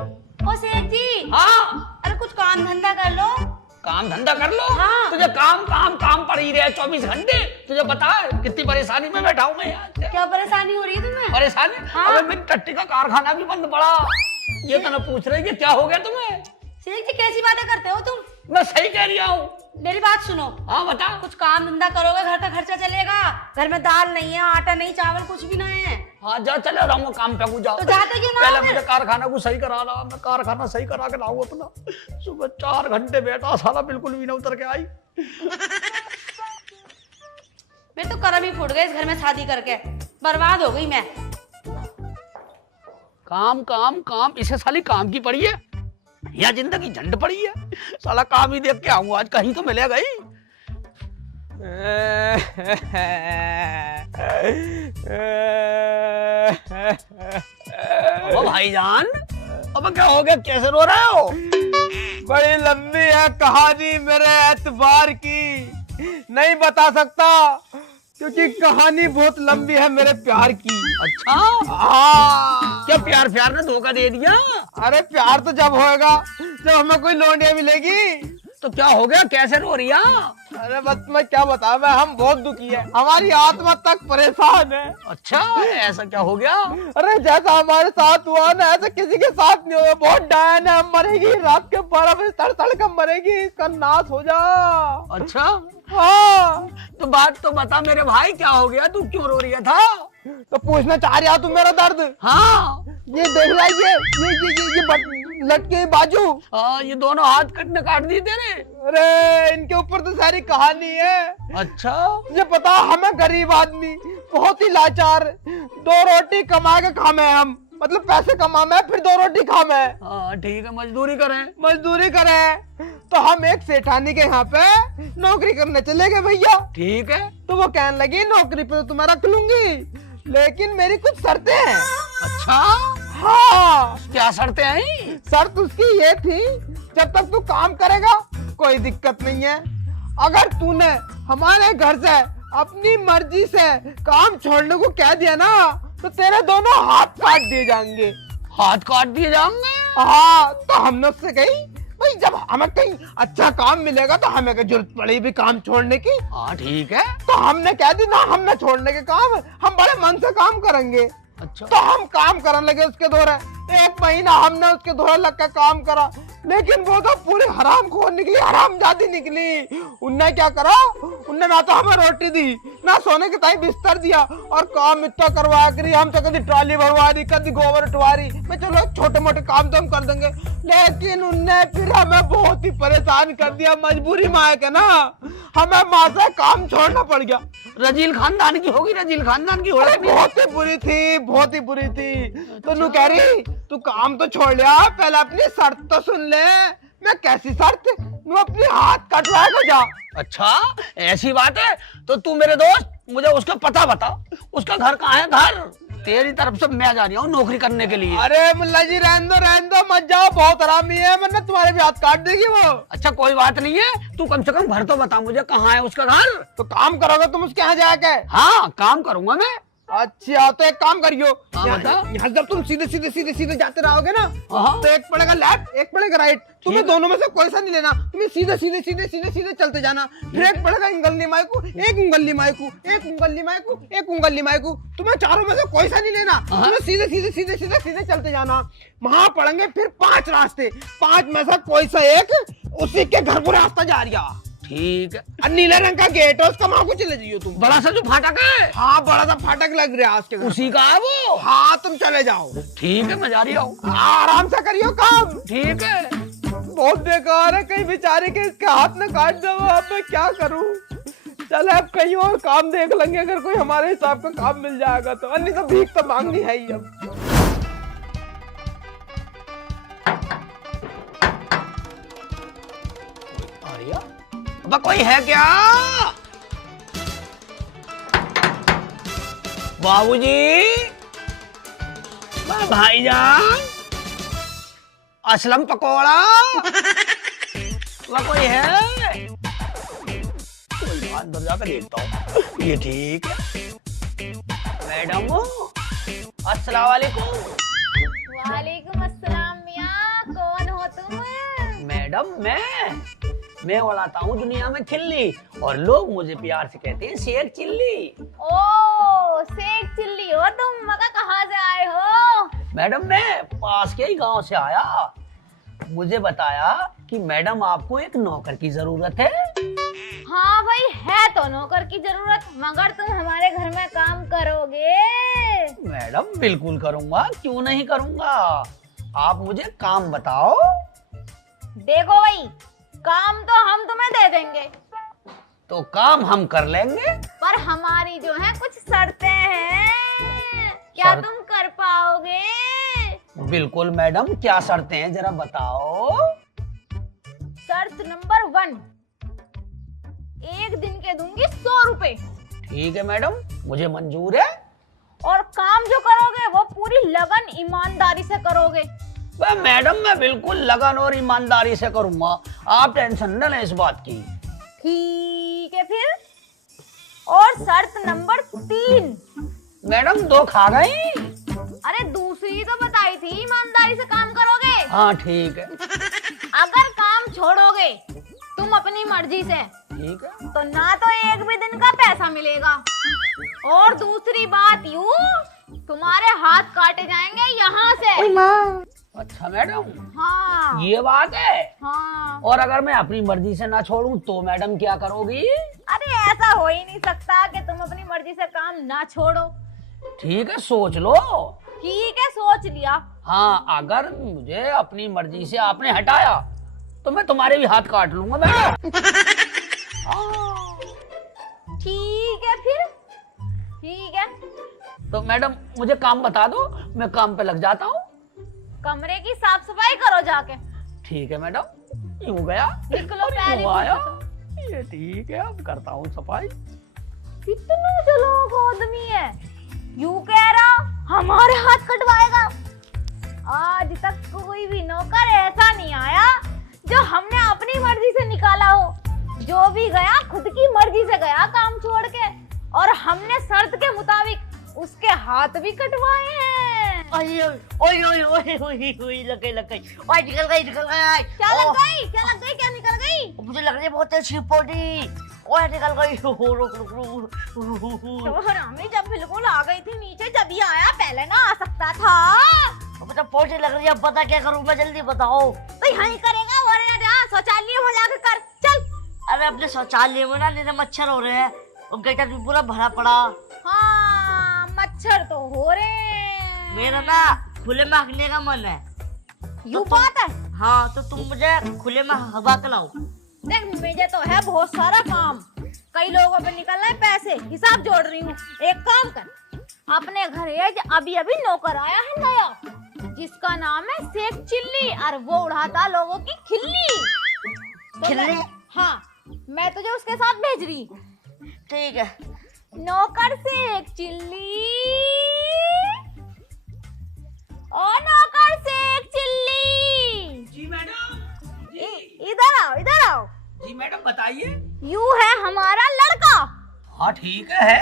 ओ सेठ जी। हाँ अरे कुछ काम धंधा कर लो। काम धंधा कर लो। हाँ। तुझे काम काम काम पड़ ही रहे 24 घंटे। तुझे बता कितनी परेशानी में बैठा हूँ मैं यार। क्या परेशानी हो रही है तुम्हें? परेशानी? हाँ। अबे मेरी टट्टी का कारखाना भी बंद पड़ा। ये तो ना पूछ रही कि क्या हो गया तुम्हें। सेठ जी कैसी बातें करते हो तुम? मैं सही कह रही हूँ। मेरी बात सुनो। हाँ बता। कुछ काम धंधा करोगे घर का खर्चा चलेगा। घर में दाल नहीं है, आटा नहीं, चावल कुछ भी नहीं है। हाँ जा चले रहूंगा काम पे को जाओ। तो जाते क्यों ना? पहले मुझे कारखाना को सही करा रहा। मैं कारखाना सही करा के लाऊं अपना। सुबह 4 घंटे बैठा साला बिल्कुल भी ना उतर के आई। मेरे तो कर्म ही फूट गए इस घर में शादी करके। बर्बाद हो गई मैं। काम काम काम इसे साली काम की पड़ी है या जिंदगी झंड पड़ी है। साला काम ही देख के आऊं आज कहीं तो मिलेगा ही। ओ भाईजान अब क्या हो गया, कैसे रो रहे हो? बड़ी लंबी है कहानी मेरे एतबार की, नहीं बता सकता क्योंकि कहानी बहुत लंबी है मेरे प्यार की। अच्छा हाँ। क्या प्यार प्यार ने धोखा दे दिया? अरे प्यार तो जब होएगा जब हमें कोई लौंडिया मिलेगी। तो क्या हो गया, कैसे रो रही है? अरे बस मैं क्या बता, मैं हम बहुत दुखी है, हमारी आत्मा तक परेशान है। अच्छा ऐसा क्या हो गया? अरे जैसा हमारे साथ हुआ ना ऐसा किसी के साथ नहीं हुआ। बहुत डायन है, मरेगी रात के 12 बजे तड़ कर मरेगी, इसका नाश हो जा। अच्छा हाँ तो बात तो बता मेरे भाई, क्या हो गया, तू क्यों रो रही था? तो पूछना चाह रहा तू मेरा दर्द? हाँ ये देख ला, ये लटके बाजू। हाँ ये दोनों हाथ काट दिए तेरे। अरे इनके ऊपर तो सारी कहानी है। अच्छा ये पता, हमें गरीब आदमी बहुत ही लाचार, 2 रोटी कमा के खामे हम, मतलब पैसे कमामे फिर 2 रोटी खामे। हाँ ठीक है, मजदूरी करें तो हम एक सेठानी के यहाँ पे नौकरी करने चले गए भैया। ठीक है। तो वो कहने लगी नौकरी पे तो तुम्हें रख लूंगी, लेकिन मेरी कुछ शर्तें हैं। अच्छा हाँ। क्या शर्तें आई? शर्त उसकी ये थी, जब तक तू काम करेगा कोई दिक्कत नहीं है, अगर तूने हमारे घर से अपनी मर्जी से काम छोड़ने को कह दिया ना तो तेरे दोनों हाथ काट दिए जाएंगे। हाथ काट दिए जाएंगे? हाँ। तो हमने उससे कही भाई जब हमें कहीं अच्छा काम मिलेगा तो हमें क्या जरूरत पड़ेगी काम छोड़ने की। हाँ ठीक है। तो हमने कह दी ना, हमने छोड़ने के काम, हम बड़े मन से काम करेंगे। अच्छा तो हम काम करने लगे उसके दौरे, 1 महीना हमने उसके दौरे लग कर काम करा, लेकिन वो तो पूरी हरामखोर निकली, हरामजादी निकली। उनने क्या करा, उनने ना तो हमें रोटी दी ना सोने के ताई बिस्तर दिया, और काम इतना करवाया करी, हम तो कभी ट्रॉली भरवा दी, कभी गोबर उठवा दी। मैं चलो छोटे मोटे काम तो हम कर देंगे, लेकिन उनने फिर हमें बहुत ही परेशान कर दिया। मजबूरी में आके ना हमें माँ से काम छोड़ना पड़ गया। रजील खानदान की होगी, रजील खानदान की अरे होगी। बहुत ही बुरी थी, बहुत ही बुरी थी। तो नू कह रही तू काम तो छोड़ लिया, पहले अपनी शर्त तो सुन ले। मैं कैसी शर्त? तू अपनी हाथ कटवाएगा जा। अच्छा ऐसी बात है, तो तू मेरे दोस्त मुझे उसका पता बता, उसका घर कहाँ है? घर तेरी तरफ से मैं जा रही हूँ नौकरी करने के लिए। अरे मुल्ला जी रहने दो मत जाओ, बहुत आरामी है, वरना तुम्हारे भी हाथ काट देगी वो। अच्छा कोई बात नहीं है, तू कम से कम घर तो बता मुझे, कहाँ है उसका घर? तो काम करोगे तुम उसके यहाँ जाके? हाँ काम करूंगा मैं। अच्छा तो एक काम करियो, हाँ, बता। यहाँ जब तुम सीधे जाते रहोगे ना हाँ। तो एक पड़ेगा लेफ्ट एक पड़ेगा राइट, तुम्हें दोनों में से कोई सा नहीं लेना, तुम्हें सीधे चलते जाना। फिर एक पड़ेगा उंगली मायकू, एक उंगली मायकू, एक उंगली मायकू, एक उंगली मायकू, तुम्हें चारों में से कोई सा नहीं लेना, तुम्हें सीधे चलते जाना। वहां पड़ेंगे फिर 5 रास्ते, 5 में से कोई सा एक उसी के घर को रास्ता जा रहा। ठीक है। और नीले रंग का गेट है उसका, वहां को चले जाइयो तुम। बड़ा सा जो फाटक है? हाँ बड़ा सा फाटक लग रहा है उसके घर, उसी का है वो? हाँ तुम चले जाओ। ठीक है मैं जा रही हूँ। हाँ आराम से करियो काम। ठीक है। बहुत बेकार है, कहीं बेचारे के इसके हाथ में काट दो, अब मैं क्या करूं। चल अब कहीं और काम देख लेंगे, अगर कोई हमारे हिसाब का काम मिल जाएगा तो, अन्य तो भीख तो मांगनी है ही अब। अब कोई है क्या? बाबूजी, भाईजान, असलम पकौड़ा, वह कोई है? कोई अंदर जाकर देखता हूँ। ये ठीक है। मैडम अस्सलाम वालेकुम। वालेकुम अस्सलाम मियां। मैडम मैं उड़ाता हूँ दुनिया में खिल्ली और लोग मुझे प्यार से कहते हैं शेख चिल्ली। ओ शेख चिल्ली हो तुम, मगर कहाँ से आए हो? मैडम मैं पास के ही गांव से आया। मुझे बताया कि मैडम आपको एक नौकर की जरूरत है। हाँ भाई है तो नौकर की जरूरत, मगर तुम हमारे घर में काम करोगे? मैडम बिल्कुल करूंगा, क्यों नहीं करूंगा। आप मुझे काम बताओ। देखो भाई, काम तो हम तुम्हें दे देंगे, तो काम हम कर लेंगे, पर हमारी जो है कुछ शर्तें हैं। क्या शर्त? तुम कर पाओगे? बिल्कुल मैडम, क्या शर्तें हैं जरा बताओ। शर्त नंबर 1, एक दिन के दूंगी 100 रुपए, ठीक है मैडम, मुझे मंजूर है। और काम जो करोगे वो पूरी लगन ईमानदारी से करोगे। मैडम मैं बिल्कुल लगन और ईमानदारी से करूंगा, आप टेंशन न लें इस बात की। ठीक है फिर। और शर्त नंबर 3, मैडम 2 खा गई। अरे दूसरी तो बताई थी, ईमानदारी से काम करोगे। हाँ ठीक है। अगर काम छोड़ोगे तुम अपनी मर्जी से, ठीक है। तो ना तो एक भी दिन का पैसा मिलेगा, और दूसरी बात यूं, तुम्हारे हाथ काटे जाएंगे यहाँ से। अच्छा मैडम, हाँ ये बात है। हाँ। और अगर मैं अपनी मर्जी से ना छोड़ूं तो मैडम क्या करोगी? अरे ऐसा हो ही नहीं सकता कि तुम अपनी मर्जी से काम ना छोड़ो। ठीक है, सोच लो। ठीक है, सोच लिया। हाँ, अगर मुझे अपनी मर्जी से आपने हटाया तो मैं तुम्हारे भी हाथ काट लूंगा मैडम। ठीक है फिर, ठीक है। तो मैडम मुझे काम बता दो, मैं काम पे लग जाता हूँ। कमरे की साफ सफाई करो जाके। ठीक है मैडम, यूं गया निकलो और पहले यूं आया। पूछो। ये ठीक है, अब करता हूँ सफाई। कितना जलोग आदमी है, यूं कह रहा हमारे हाथ कटवाएगा। आज तक कोई भी नौकर ऐसा नहीं आया जो हमने अपनी मर्जी से निकाला हो। जो भी गया खुद की मर्जी से गया काम छोड़ के, और हमने शर्त के मुताबिक उसके हाथ भी कटवाए हैं। ओए ओए ओए ओए ओए ओए लग गई ओए निकल गई क्या लग गई, क्या लग गई, क्या निकल गई? मुझे लग रही है बहुत अच्छी पौड़ी। ओए निकल गई। रुक हरामी जब बिल्कुल आ गई थी नीचे जब ही आया, पहले ना आ सकता था। मुझे पौड़ी लग रही है, अब पता क्या करूं मैं, जल्दी बताओ। तो यहाँ ही करेगा, वरना शौचालय में जाकर कर। चल। अरे अपने शौचालय में ना नहीं मच्छर हो रहे हैं, और गटर भी पूरा भरा पड़ा। हाँ मच्छर तो हो रहे हैं। मेरा ना खुले में हकने का मन है। यूं बात है। हाँ तो तुम मुझे खुले में हवा खिलाओ। देख मुझे तो है बहुत सारा काम, कई लोगों पे निकलना है पैसे, हिसाब जोड़ रही हूँ। एक काम कर, अपने घर अभी अभी नौकर आया है नया, जिसका नाम है शेख चिल्ली, और वो उड़ाता लोगों की खिल्ली। तो खिल्ली? हाँ, मैं तुझे उसके साथ भेज रही। ठीक है। नौकर शेख चिल्ली, ओ नौकर शेख चिल्ली, जी मैडम। इधर आओ, इधर आओ। जी मैडम बताइए। यू है हमारा लड़का, हाँ ठीक है।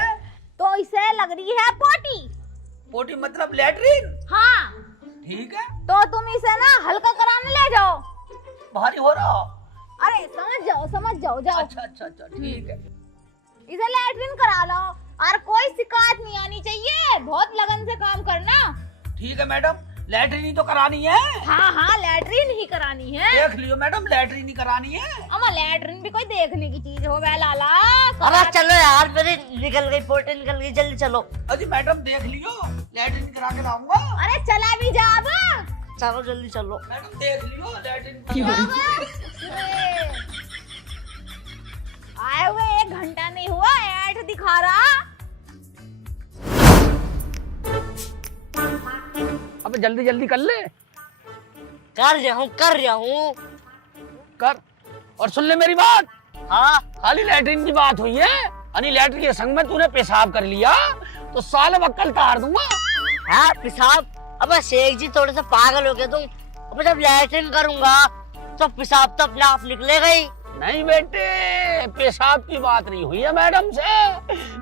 तो इसे लग रही है पोटी। पोटी मतलब लैट्रिन? हाँ, ठीक है। तो तुम इसे ना हल्का कराने ले जाओ। भारी हो रहा। अरे समझ जाओ, समझ जाओ, जाओ। अच्छा ठीक है। इसे लैट्रिन करा लो, और कोई शिकायत नहीं आनी चाहिए। बहुत लगन से काम करना। ठीक है मैडम, लैट्रिन ही तो करानी है। हाँ हाँ, लैट्रिन ही करानी है। देख लियो मैडम, लैट्रिन ही करानी है। अमा लैट्रिन भी कोई देखने की चीज हो वह लाला। अरे चलो यार, मेरी निकल गई पोटी, निकल गई, जल्दी चलो। अजी मैडम देख लियो, लैट्रिन करा के लाऊंगा। अरे चला भी जा अब। चलो जल्दी चलो। मैडम देख लियो, लैट्रिन आए हुए 1 घंटा नहीं हुआ, ऐठ दिखा रहा। अब जल्दी जल्दी कर ले। कर रहा हूँ। कर, और सुन ले मेरी बात। हाँ खाली लैट्रिन की बात हुई है, यानी लैट्रिन के संग में तूने पेशाब कर लिया तो साले बक्कल तार दूंगा। हाँ पेशाब? अब शेख जी थोड़े से पागल हो गए तुम। अब जब लैट्रिन करूंगा तो पेशाब तो अपने आप निकलेगा ही। नहीं बेटे, पेशाब की बात नहीं हुई है मैडम से,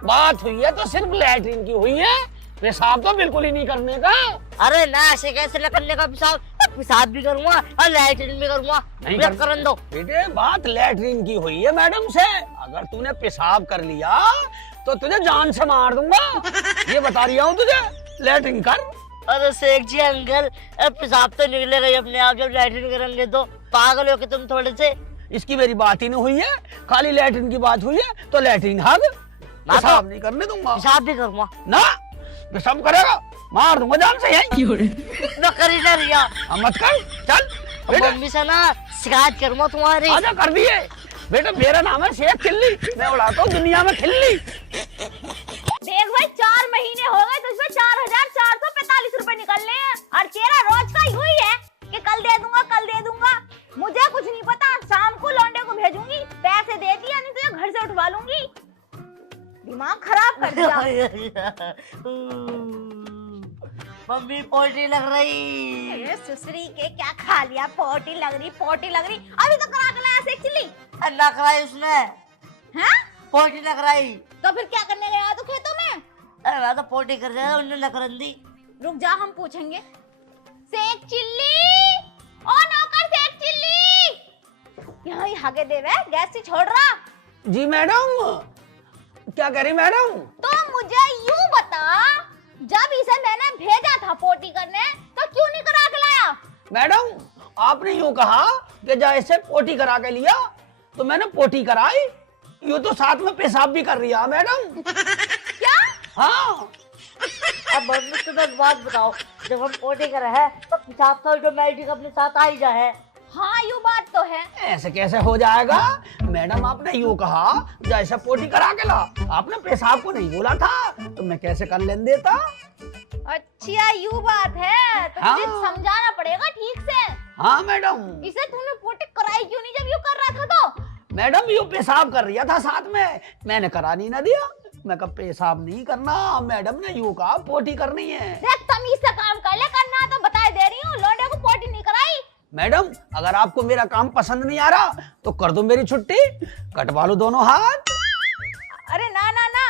बात हुई है तो सिर्फ लैट्रिन की हुई है, पेशाब तो बिल्कुल ही नहीं करने का। अरे ना, ऐसे कैसे न करने का पेशाब? पेशाब भी करूंगा और लैट्रिन भी करूंगा। नहीं मुझे कर करन दो। बेटे, बात लैट्रिन की हुई है मैडम से। अगर तूने पेशाब कर लिया तो तुझे जान से मार दूंगा। ये बता रही हूँ तुझे, लैट्रिन कर। अरे शेख जी अंकल, पेशाब तो निकलेगा ही अपने आप जब लैट्रिन करेंगे तो। पागल हो के तुम थोड़े से। इसकी मेरी बात ही नहीं हुई है, खाली लैट्रिन की बात हुई है तो लैट्रिन भाग। पेशाब नहीं करने दूंगा। पेशाब भी करूंगा ना, पेशाब करेगा मार दूंगा जान से। यही मैं कर ही ना रिया। मत कर, चल बेटा। मम्मी से ना शिकायत करूंगा तुम्हारी। आजा कर दिए बेटा, मेरा नाम है शेख खिल्ली, मैं उड़ाता हूँ दुनिया में खिल्ली। देख भाई 4 महीने हो गए तो इसमें 4,445 रुपए निकलने हैं और तेरा रोज का यूं ही है कि कल दे दूंगा कल दे दूंगा। मुझे कुछ नहीं पता, शाम को लौंडे को भेजूंगी, पैसे दे दिया नहीं तुझे घर से उठवा लूंगी। दिमाग खराब कर दिया। मम्मी पोटी लग रही। अरे सुसरी के क्या खा लिया, पोटी लग रही अभी तो करा के लाया सेक चिल्ली। अंडा कराई उसने। हैं? पोटी लग रही। तो फिर क्या करने गया तो खेतों में? अरे मैं तो पोटी कर रहा था, उन्होंने नखरन दी। रुक जा, हम पूछेंगे। सेक चिल्ली, ओ नौकर सेक चिल्ली, यहाँ ही हागे देवे, गैस से छोड़ रहा। जी मैडम, क्या कह रही मैडम? तो मुझे यूं बता, जब इसे मैंने भेजा था पोटी करने तो क्यों नहीं करा के लाया? मैडम आपने यूं कहा कि जैसे पोटी करा के लिया तो मैंने पोटी कराई, यूं तो साथ में पेशाब भी कर रही है मैडम। क्या? हाँ। अब मम्मी तुम एक बात बताओ, जब हम पोटी कर रहे हैं तो पेशाब तो ऑटोमेटिक अपने साथ आ ही जाए। हाँ यूं बात तो है। ऐसे कैसे हो जाएगा मैडम? आपने यूं कहा जैसे पोटी करा के ला, आपने पेशाब को नहीं बोला था तो मैं कैसे कर लेन देता। अच्छा यूं बात है तो हाँ। तुझे समझाना पड़ेगा ठीक से। हाँ मैडम। इसे तूने पोटी कराई क्यों नहीं जब यूं कर रहा था तो? मैडम यूं पेशाब कर रहा था साथ में, मैंने करा नहीं ना दिया। मैं कब पेशाब नहीं करना, मैडम ने यूं कहा पोटी करनी है। देख तमीज से काम कर ले, करना तो बता दे रही हूँ, लौंडे को पोटी नहीं कराई। मैडम अगर आपको मेरा काम पसंद नहीं आ रहा तो कर दो मेरी छुट्टी, कटवा लो दोनों हाथ। अरे ना ना ना,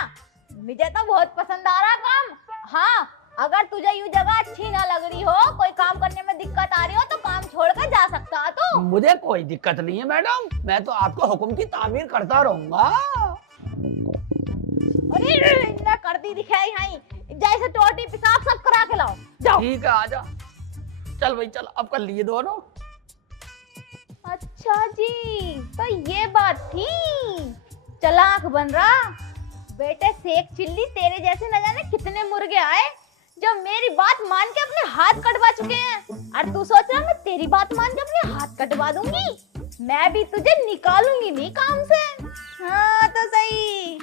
मुझे तो बहुत पसंद आ रहा काम। हाँ अगर तुझे यूं जगह अच्छी ना लग रही हो, कोई काम करने में दिक्कत आ रही हो तो काम छोड़ कर जा सकता है तो। मुझे कोई दिक्कत नहीं है मैडम, मैं तो आपको हुक्म की तामीर करता रहूंगा। अरे इतना करती दिखाई यहाँ, जैसे टोटी पेशाब सब करा के लाओ, जाओ। ठीक है आजा, चल भाई चल, अब कर लिए दोनों। अच्छा जी, तो ये बात थी। चालाक बन रहा बेटे। सेक चिल्ली तेरे जैसे न जाने कितने मुर्गे आए जो मेरी बात मान के अपने हाथ कटवा चुके हैं, और तू सोच रहा मैं तेरी बात मान के अपने हाथ कटवा दूंगी? मैं भी तुझे निकालूंगी नहीं काम से। हाँ तो सही।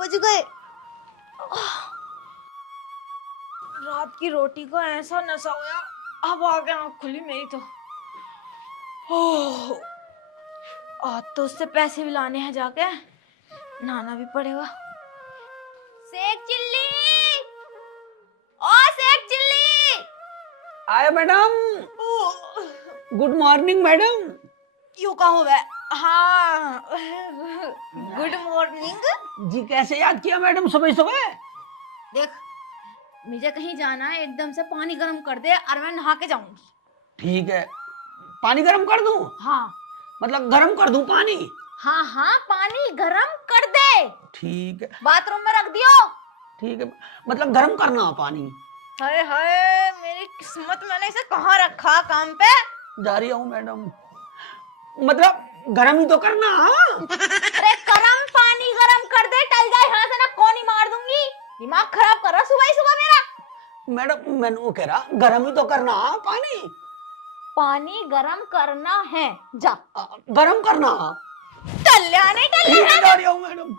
बज गए। रात की रोटी को ऐसा नशा होया, अब आगे आँख खुली मेरी तो। ओह, आज तो उससे पैसे भी लाने हैं, जाके नहाना भी पड़ेगा। सेक चिल्ली, ओ सेक चिल्ली। आया मैडम। Good morning madam. क्यों कहो वे? हाँ गुड मॉर्निंग जी, कैसे याद किया मैडम सुबह सुबह? देख मुझे कहीं जाना है, एकदम से पानी गर्म कर दे और मैं नहा के जाऊंगी। ठीक है, पानी गर्म कर दूं? हाँ मतलब गर्म कर दूं पानी? हाँ हाँ पानी गर्म कर दे। ठीक है। बाथरूम में रख दियो। ठीक है, मतलब गर्म करना है पानी? हाय हाय मेरी किस्मत, मैंने इसे कहाँ रखा काम पे? जा रही हूँ मैडम, मतलब गर्म ही तो करना। अरे गरम पानी गरम कर दे, टल जाए यहाँ से ना कोनी मार दूंगी। दिमाग खराब कर रहा सुबह ही सुबह मेरा। मैडम मैंने वो कह रहा गर्म ही तो करना पानी। पानी गरम करना है, जा गरम करना। टल्ला नहीं टल्ला। जा रही हूँ मैडम।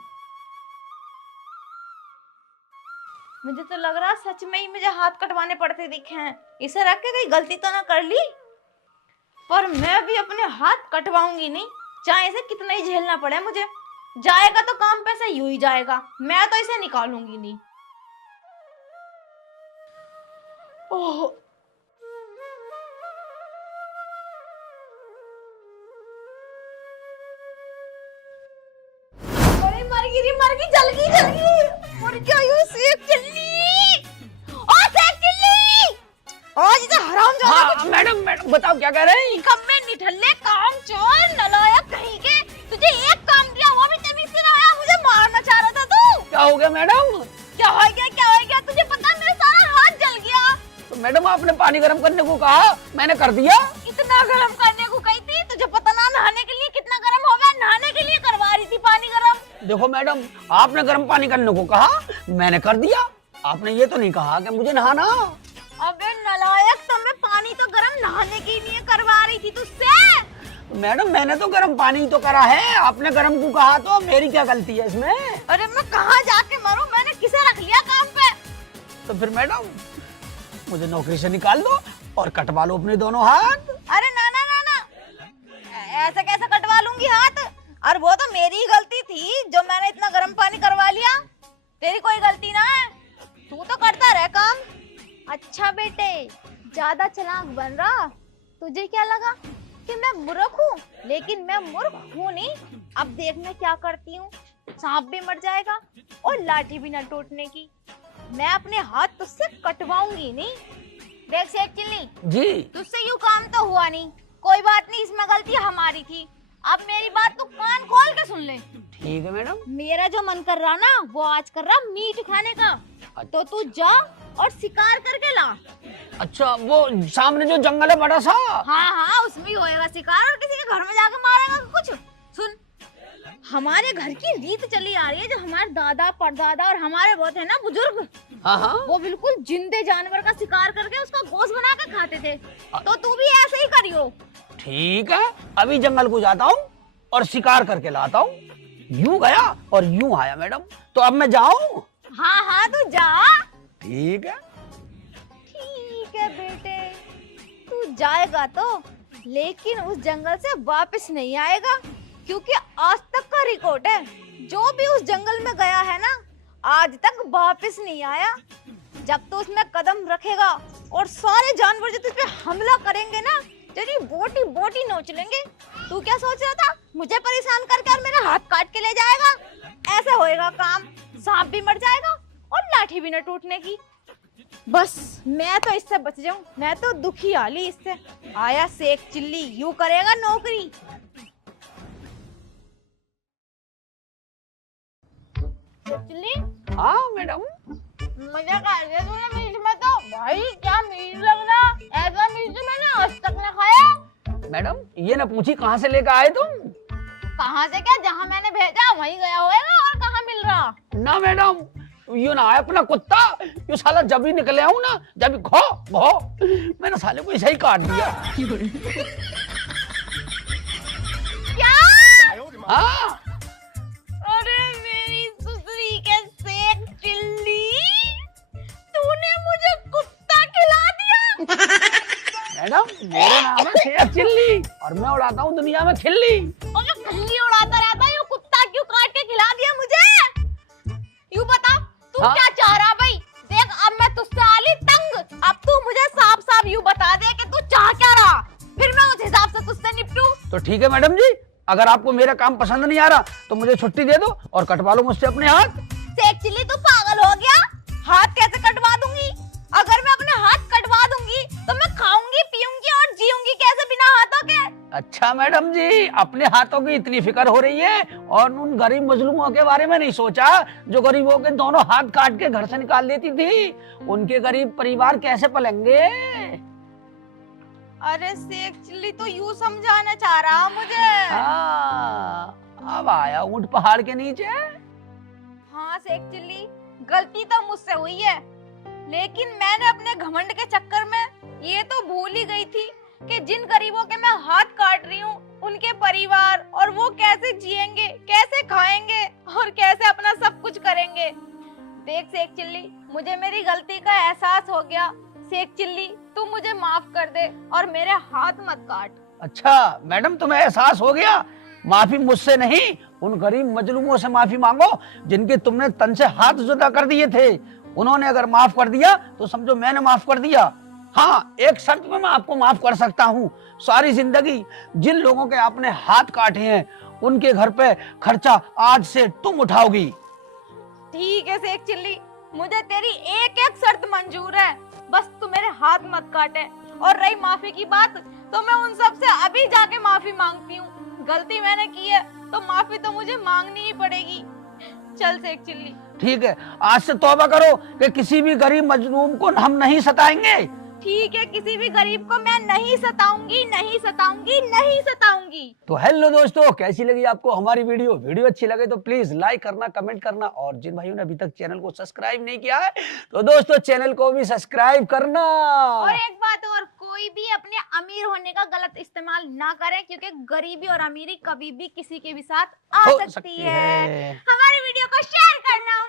मुझे तो लग रहा सच में ही मुझे हाथ कटवाने पड़ते दिखे हैं। इसे रख के कहीं गलती तो ना कर ली, पर मैं भी अपने हाथ कटवाऊंगी नहीं, चाहे इसे कितना ही झेलना पड़े मुझे। जाएगा तो काम पैसा यूं ही जाएगा, मैं तो इसे निकालूंगी नहीं। ओह मर गई, जल गई। मर गई सेक चिल्ली। ओ सेक चिल्ली, आज तो हरामजादा हाँ मैडम मैडम बताओ क्या कह रहे हैं? कब में निठल्ले काम चोर नलायक कहीं के, तुझे एक काम दिया वो भी तमीज से ना आया, मुझे मारना चाह रहा था तू। क्या हो गया मैडम? क्या हो गया तुझे पता, मेरा सारा हाथ जल गया। तो मैडम आपने पानी गर्म करने को कहा, मैंने कर दिया। इतना गर्म करने को कही थी, तुझे पता ना नहाने के लिए कितना गर्म हो गया, नहाने के लिए करवा रही थी पानी गर्म। देखो मैडम, आपने गर्म पानी करने को कहा, मैंने कर दिया। आपने ये तो नहीं कहा कि मुझे नहाना। अबे नलायक, तो मैं पानी तो गर्म नहाने के लिए करवा रही थी तुझसे। मैडम मैंने तो गर्म पानी तो करा है, आपने गर्म को कहा, तो मेरी क्या गलती है इसमें? अरे मैं कहाँ जाके मरूं, मैंने किसे रख लिया काम पे? तो फिर मैडम मुझे नौकरी से निकाल दो और कटवा लो अपने दोनों हाथ। अरे ना ना ना ना, ऐसे कैसे कटवा लूंगी हाथ? और वो तो मेरी ही गलती थी जो मैंने इतना गर्म पानी करवा लिया, तेरी कोई गलती ना है, तू तो करता रह काम। अच्छा बेटे, ज्यादा चालाक बन रहा, तुझे क्या लगा कि मैं मूर्ख हूँ? लेकिन मैं मूर्ख हूँ नहीं। अब देख मैं क्या करती हूँ, सांप भी मर जाएगा और लाठी भी न टूटने की। मैं अपने हाथ तुझसे कटवाऊंगी नहीं। देख सेठ चिल्ली जी तुझसे यूं काम तो हुआ नहीं, कोई बात नहीं, इसमें गलती हमारी थी। अब मेरी बात तू कान खोल के सुन ले। ठीक है मैडम। मेरा जो मन कर रहा ना, वो आज कर रहा मीट खाने का, तो तू जा और शिकार करके ला। अच्छा, वो सामने जो जंगल है बड़ा सा? हाँ हाँ, उसमें ही होएगा शिकार, और किसी के घर में जाके मारेगा कुछ? सुन, हमारे घर की रीत चली आ रही है, जो हमारे दादा परदादा और हमारे वो थे ना बुजुर्ग, हाँ हाँ। वो बिल्कुल जिंदे जानवर का शिकार करके उसका गोश्त बना के खाते थे, तो तू भी ऐसे ही करियो। ठीक है, अभी जंगल को जाता हूँ और शिकार करके लाता हूँ। यूं गया और यूं आया मैडम, तो अब मैं जाऊँ? हाँ हाँ तू जा। ठीक है। ठीक है बेटे, तू जाएगा तो, लेकिन उस जंगल से वापस नहीं आएगा, क्योंकि आज तक का रिकॉर्ड है, जो भी उस जंगल में गया है ना, आज तक वापस नहीं आया। जब तो उसमें कदम रखेगा और सारे जानवर जो तुझ पे हमला करेंगे ना, तेरी बोटी बोटी नोच लेंगे। तू क्या सोच रहा था, मुझे परेशान करके और मेरा हाथ काट के ले जाएगा? ऐसा होएगा काम, सांप भी मर जाएगा और लाठी भी न टूटने की। बस मैं तो इससे बच जाऊं, मैं तो दुखी आली इससे। आया सेक चिल्ली, यूं करेगा नौकरी। चिल्ली, हाँ मैडम। मजा कर दिया तूने मीट में तो। भाई क्या मीट लग रहा, ऐसा मीट तो मैंने आज तक न खाया। मैडम ये ना पूछी कहाँ से लेकर आए तुम? कहाँ से क्या, जहाँ मैंने भेजा वहीं गया होगा, और कहाँ मिल रहा? ना मैडम, यू ना आया अपना कुत्ता, यू साला जब ही निकले आऊं ना, जब ही घो घो, मैंने साले को ऐसे ही काट दिया। क्या? हाँ। अरे मेरी सुसरी के सेक चिल्ली, तूने मुझे कुत्ता खिला दिया। मैडम मेरा नाम है शेख चिल्ली और मैं उड़ाता हूँ दुनिया में खिल्ली। और जो खिल्ली उड़ाता रहता है, ये कुत्ता क्यों काट के खिला दिया मुझे? यूं बता, तू हाँ? क्या चाह रहा भाई? देख अब मैं तुझसे आली तंग, अब तू मुझे साफ साफ यूं बता दे कि तू चाह क्या रहा, फिर मैं उस हिसाब से तुझसे निपटूं। तो ठीक है मैडम जी, अगर आपको मेरा काम पसंद नहीं आ रहा तो मुझे छुट्टी दे दो और कटवा लो मुझसे अपने हाथ। सेक चिल्ली तू पागल हो गया? हाथ कैसे कटवा दूंगी? अगर मैं अपने हाथ कटवा दूंगी तो मैं खाऊंगी पीऊंगी और जीऊंगी कैसे बिना हाथों के? अच्छा मैडम जी, अपने हाथों की इतनी फिक्र हो रही है और उन गरीब मजलूमों के बारे में नहीं सोचा जो गरीबों के दोनों हाथ काट के घर से निकाल देती थी? उनके गरीब परिवार कैसे पलेंगे? अरे सेक चिल्ली तो यूं समझाना चाह रहा मुझे। हाँ, अब आया ऊंट पहाड़ के नीचे। हाँ सेक चिल्ली, गलती तो मुझसे हुई है, लेकिन मैंने अपने घमंड के चक्कर में ये तो भूल ही गई थी कि जिन गरीबों के मैं हाथ काट रही हूँ, उनके परिवार और वो कैसे जिएंगे, कैसे खाएंगे और कैसे अपना सब कुछ करेंगे। देख सेक चिल्ली, मुझे मेरी गलती का एहसास हो गया। सेक चिल्ली तू मुझे माफ कर दे और मेरे हाथ मत काट। अच्छा मैडम, तुम्हें एहसास हो गया? माफी मुझसे नहीं, उन गरीब मजलूमों से माफी मांगो जिनके तुमने तन से हाथ जुदा कर दिए थे। उन्होंने अगर माफ कर दिया तो समझो मैंने माफ कर दिया। हाँ, एक शर्त में मैं आपको माफ कर सकता हूँ, सारी जिंदगी जिन लोगों के आपने हाथ काटे हैं उनके घर पे खर्चा आज से तुम उठाओगी। ठीक है शेख चिल्ली, मुझे तेरी एक एक शर्त मंजूर है, बस तू मेरे हाथ मत काटे। और रही माफी की बात, तो मैं उन सब से अभी जाके माफी मांगती हूँ। गलती मैंने की है तो माफी तो मुझे मांगनी ही पड़ेगी। चल शेख चिल्ली। ठीक है, आज से तौबा करो कि किसी भी गरीब मजलूम को हम नहीं सताएंगे। ठीक है, किसी भी गरीब को मैं नहीं सताऊंगी, नहीं सताऊंगी, नहीं सताऊंगी। तो हेलो दोस्तों, कैसी लगी आपको हमारी वीडियो अच्छी लगे तो प्लीज लाइक करना, कमेंट करना, और जिन भाइयों ने अभी तक चैनल को सब्सक्राइब नहीं किया है तो दोस्तों चैनल को भी सब्सक्राइब करना। और एक बात और, कोई भी अपने अमीर होने का गलत इस्तेमाल ना करे, क्योंकि गरीबी और अमीरी कभी भी किसी के भी साथ आ हो सकती है। है। हमारी वीडियो को शेयर करना